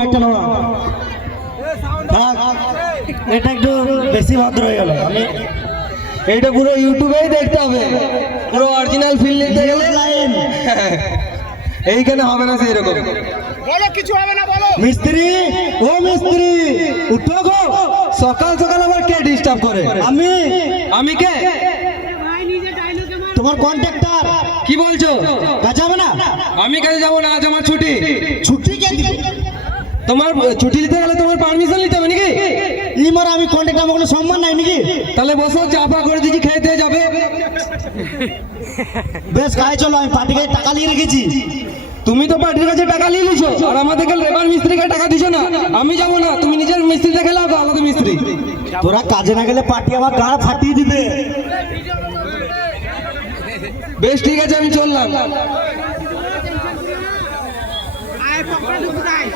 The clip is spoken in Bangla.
মাইকটা নেওয়া এটা একটু বেশি ভদ্র হয়ে গেল। আমি এইটা পুরো ইউটিউবেই দেখতে হবে, পুরো অরিজিনাল ফিল নিতে গেলে লাইন এইখানে হবে না সেরকম। বলো কিছু হবে না বলো। মিস্ত্রি, ও মিস্ত্রি উঠো গো। সকাল সকাল আবার কে ডিস্টার্ব করে? আমি কে? তোমার কন্ট্রাক্টর। কি বলছো? কাছে হবে না? আমি কাজে যাবো না, আজ আমার ছুটি। ছুটি কে দিবে? তোমার ছুটি দিতে গেলে তোমার পারমিশন নিতে হবে নাকি? নিমার আমি কন্ট্রাক্টর, আমার কোনো সম্মান নাই নাকি? তাহলে বসো, চা ফা করে দিচ্ছি, খেতে যাবে। বেশ গায়ে চলো, আমি পার্টি কাছে টাকা নিয়ে রেখেছি। তুমি তো পার্টির কাছে টাকা নিয়ে নিছো, আর আমাদেরকে লেবার মিস্ত্রিকে টাকা দিছো না। আমি যাবো না, তুমি নিজের মিস্ত্রিতে গেলে আলাদা মিস্ত্রি। তোরা কাজে না গেলে পার্টি আমার গাড় ফাটিয়ে দিবে। বেশ ঠিক আছে, আমি চললাম। আয় পকড়া ঢুকে যায়।